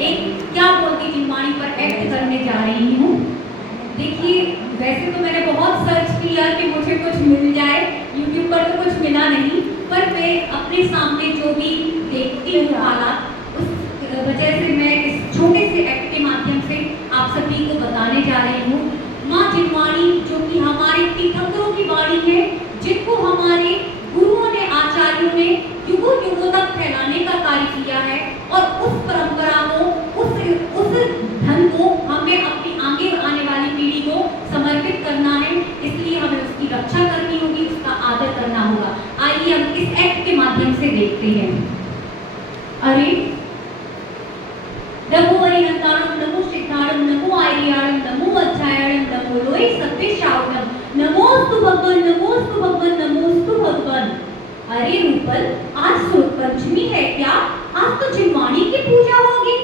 एक क्या बोलती जिनवाणी पर एक्ट करने जा रही हूँ। देखिए, वैसे तो मैंने बहुत सर्च किया कि मुझे कुछ मिल जाए, YouTube पर तो कुछ मिला नहीं, पर मैं अपने सामने जो भी देखती हूँ हालात, उस वजह से मैं इस छोटे से एक्ट के माध्यम से आप सभी को बताने जा रही हूँ। माँ जिनवाणी जो कि हमारे तीर्थंकरों की वाणी है, जिनको हमारे गुरुओं ने, आचार्यों ने युगों युगों तक फैलाने का कार्य किया है, और उस परंपरा को, उस धन को हमें अपनी आगे आने वाली पीढ़ी को समर्पित करना है। इसलिए हमें उसकी रक्षा करनी होगी, उसका आदर करना होगा। आइए हम इस एक्ट के माध्यम से देखते हैं। अरे नमो हरिहंताणं, नमो सिद्धाणं, नमो आर्याणं, नमो अध्यायाणं, नमो लोय सत्यशावणं, नमोस्तु भगवान, नमोस्तु भगवान, नमोस्तु भगवान। अरे रूपल, आज सूत पंचमी है क्या? आज तो जिनवाणी की पूजा होगी।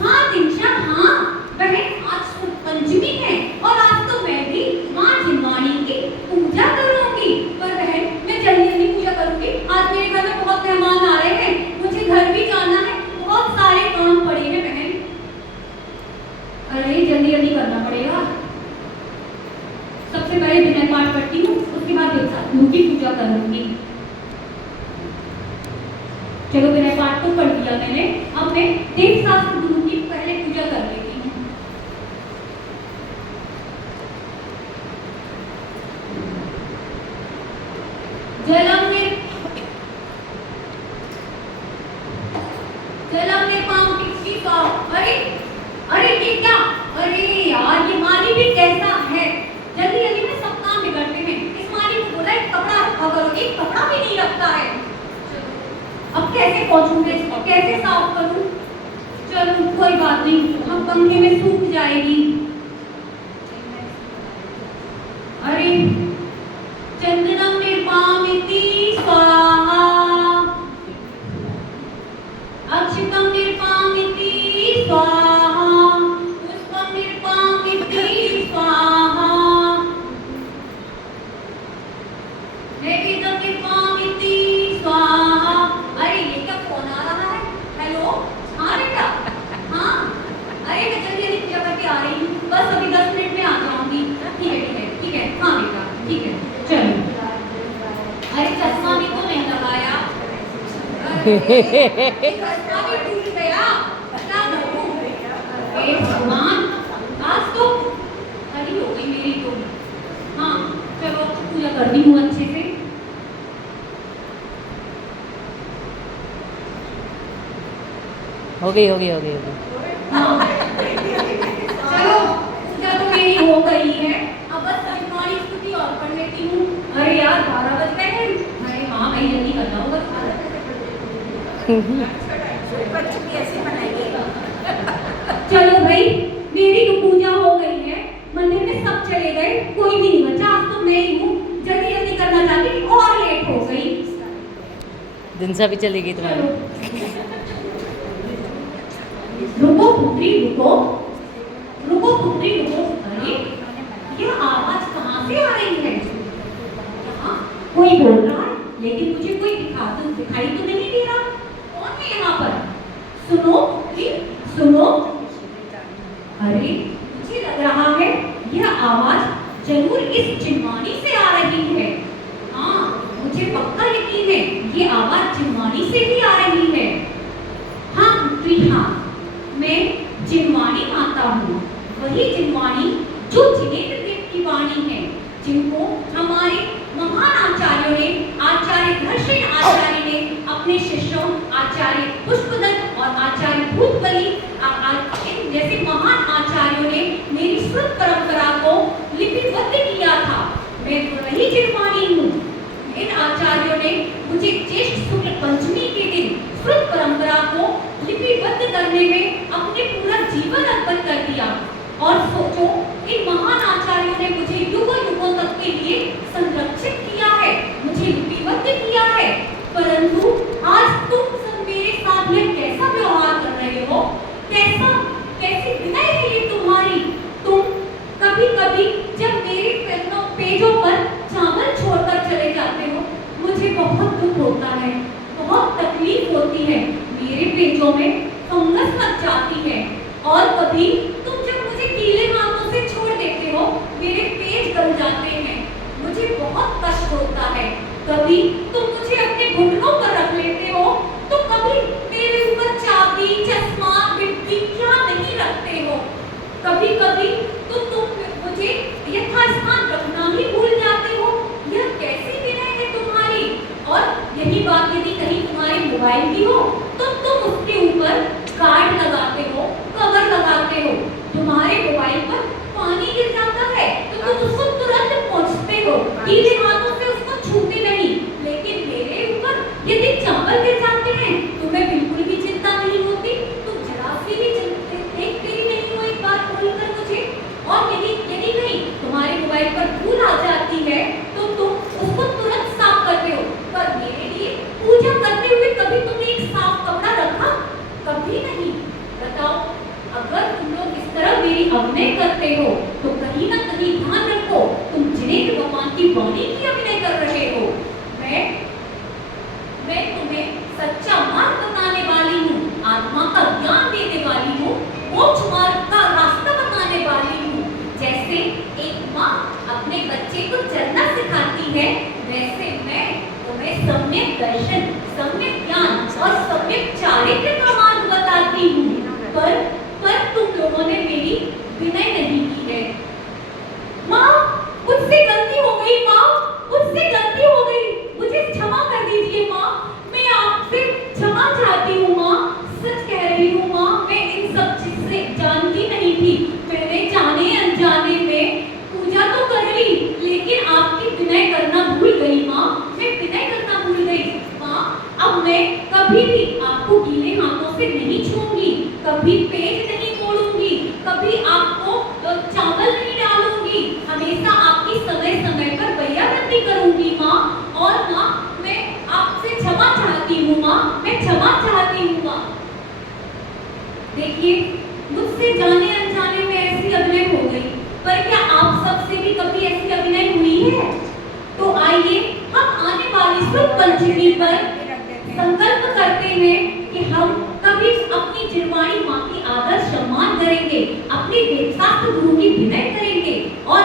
हाँ दिनशा, हाँ बहन, आज सूत पंचमी है और आज तो मैं भी माँ जिनवाणी की पूजा करूंगी। पर बहन, मैं जल्दी जल्दी पूजा करूंगी, आज मेरे घर में बहुत मेहमान आ रहे हैं, मुझे घर भी जाना है, बहुत सारे काम पड़े हैं बहन। अरे जल्दी जल्दी करना पड़ेगा। सबसे पहले विनय पाठ पढ़ती हूँ, उसके बाद देवताओं की पूजा करूंगी। चलो विनय पाठ तो पढ़ दिया मैंने, अब मैं देवशास्त्र गुरु की पहले पूजा कर लेती हूँ। जलम निर्माण किसकी का? अरे ये क्या? अरे यार, ये माली भी कैसा है, जल्दी जल्दी में सब काम बिगड़ते हैं। इस माली को बोला एक कपड़ा रखा करो, एक कपड़ा भी नहीं रखता है। अब कैसे पहुंचूंगे इसको, कैसे साफ करूं? चलो कोई बात नहीं, हम पंखे में सूख जाएगी। अरे चंदनम निर्मामिति स्वाहा, अक्षतम निर्मामिति स्वाहा, पुष्पम निर्मामिति स्वाहा, नैवेद्यम निर्मामिति स्वाहा। अरे ये क्या फोन आ रहा है? हेलो, हाँ बेटा, हाँ, अरे मैं जल्दी जल्दी पूजा करके आ रही हूँ, बस अभी 10 मिनट में आ जाऊंगी। ठीक है ठीक है ठीक है, हाँ बेटा ठीक है, चलो। अरे चश्मा भी तो नहीं लगाया, चश्मा भी टूट गया, क्या करूं? ए भगवान, आज तो हरी हो गई मेरी तो। हाँ चलो पूजा करती हूँ अच्छे से। हो गई हो गई हो गई। हाँ चलो पूजा तो मेरी हो गई है, अब बस जिनवाणी स्तुति और पढ़ लेती हूँ। अरे यार 12 बज गए हैं। अरे हाँ भाई, जल्दी करना होगा। चलो भाई, मेरी तो पूजा हो गई है, मंदिर में सब चले गए, कोई भी नहीं बचा, आज तो मैं ही हूँ। जल्दी जल्दी करना चाहती थी और लेट हो गई। दिनसा भी चली गई तुम्हारी। रुको पुत्री रुको, रुको पुत्री रुको। अरे यह आवाज कहाँ से आ रही है? यहाँ कोई बोल रहा है, लेकिन मुझे कोई दिखाई तो नहीं दे रहा। कौन है यहाँ पर? सुनो पुत्री, सुनो। अरे मुझे लग रहा है यह आवाज जरूर इस जिनवाणी से आ रही है। हाँ मुझे पक्का यकीन है, ये आवाज जिनवाणी से ही आ रही है। हाँ पुत्री हाँ, मैं जिनवाणी माता हूँ, वही जिनवाणी जो जिनेंद्र देव की वाणी है, जिनको हमारे महान आचार्यों ने, आचार्य धर्षण आचार्य ने अपने शिष्यों आचार्य पुष्पदत्त और आचार्य भूतबली जैसे महान आचार्यों ने मेरी श्रुत परंपरा को लिपिबद्ध किया था। मैं वही जिनवाणी हूँ। इन आचार्यों ने मुझे ज्येष्ठ शुक्ल पंचमी के दिन श्रुत परंपरा को लिपिबद्ध करने में अपने पूरा जीवन अर्पण कर दिया। और सोचो, इन महान आचार्यों ने मुझे युगों युगों तक के लिए संरक्षित किया है, मुझे लिपिबद्ध किया है। परंतु आज तुम सब मेरे साथ यह कैसा व्यवहार कर रहे हो? कैसी विनय है ये तुम्हारी? तुम कभी कभी जब मेरे पेजों पर चावल छोड़कर चले जाते हो, मुझे बहुत दुख होता है, बहुत तकलीफ होती है। मेरे पेजों में फंगस लग जाती है। और कभी तुम जब मुझे गीले हाथों से छोड़ देते हो, मेरे पेज गल जाते हैं, मुझे बहुत कष्ट होता है। कभी तुम मुझे अपने घुटनों पर रख लेते हो, तो कभी मेरे ऊपर चाबी, चश्मा, मिट्टी क्या नहीं रखते हो। कभी कभी तो तुम मुझे यथास्थान रखना ही भूल जाते हो। यह कैसी विनय है तुम्हारी। और यही बात यदि कहीं तुम्हारे मोबाइल की हो, तो तुम उसके ऊपर कार्ड लगाते हो, कवर लगाते हो। तुम्हारे मोबाइल पर पानी गिर जाता है तो तुम उसको तुरंत पोंछते हो, गीले हाथों से उसको छूते नहीं। लेकिन मेरे ऊपर यदि चंपल गिर जाते हैं, तुम्हें बिल्कुल भी चिंता नहीं होती। तुम जरा सी भी देखते ही नहीं हो एक बार खोलकर मुझे। और यदि कहीं तुम्हारे मोबाइल पर धूल आ जाती है, तो तुम उसको तुरंत साफ करते हो। पर मेरे लिए पूजा करते हुए कभी तुमने एक साफ कपड़ा रखा? कभी नहीं। बताओ, अगर तुम लोग इस तरह मेरी अभिनय करते हो, तो कहीं ना कहीं ध्यान रखो, तुम जिनेंद्र भगवान की वाणी की अभिनय कर रहे हो। मैं तुम्हें सच्चा मार्ग बताने वाली हूँ, आत्मा का ज्ञान देने वाली हूँ, मोक्ष मार्ग का रास्ता बताने वाली हूँ। जैसे एक माँ अपने बच्चे को चलना सिखाती है, वैसे मैं तुम्हें सम्यक दर्शन, सम्यक ज्ञान और सम्यक चारित्र्य का मार्ग बताती हूँ। पर तुम लोगों ने मेरी विनय नहीं की है। माँ, मुझसे गलती हो गई। माँ, मुझसे गलती हो गई, मुझे क्षमा कर दीजिए। माँ, मैं आपसे क्षमा चाहती हूँ। माँ, सच कह रही हूँ। माँ, मैं इन सब चीज से जानती नहीं थी। मैंने जाने अनजाने में पूजा तो कर ली, लेकिन आपकी विनय करना भूल गई। माँ, मैं विनय करना भूल गई। माँ, अब मैं कभी भी आपको गीले हाथों से नहीं छूऊंगी, कभी पेज नहीं तोड़ूंगी, कभी आपको चावल नहीं डालूंगी, हमेशा आपकी समय समय पर बयानती करूंगी। माँ, और माँ, मैं आपसे क्षमा चाहती हूँ। माँ, मैं क्षमा चाहती हूँ। माँ, देखिए, मुझसे जाने अनजाने में ऐसी अभिनय हो गई, पर क्या आप सबसे भी कभी ऐसी अभिनय हुई है? तो आइए हम आने वाली शुभ पंचमी पर संकल्प करते हैं कि हम कभी अपनी जिरवाणी माँ की आदर सम्मान करेंगे, अपने वेदशास्त्र गुरु की विनय करेंगे। और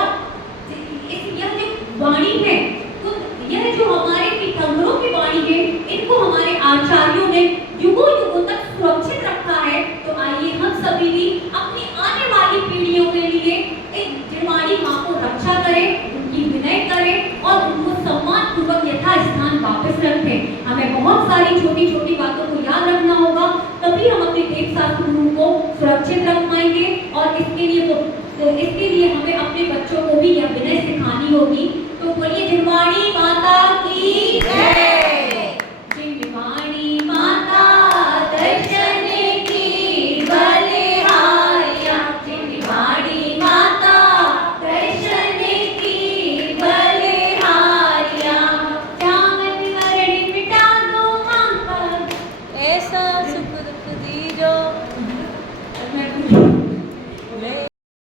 यह जो वाणी है, तो यह जो हमारे तीर्थंकरों की वाणी है, इनको हमारे आचार्यों ने युगों युगों तक सुरक्षित रखा है। तो आइए हम सभी भी अपनी आने वाली पीढ़ियों के लिए एक जिरवाणी माँ को रक्षा करें, उनकी विनय करें और उनको सम्मान पूर्वक यथास्थान वापस रखें। हमें बहुत सारी छोटी छोटी बातों को याद रखना होगा, तभी हम अपने वेदशास्त्र गुरु को सुरक्षित रख पाएंगे। और इसके लिए हमें अपने बच्चों को भी यह विनय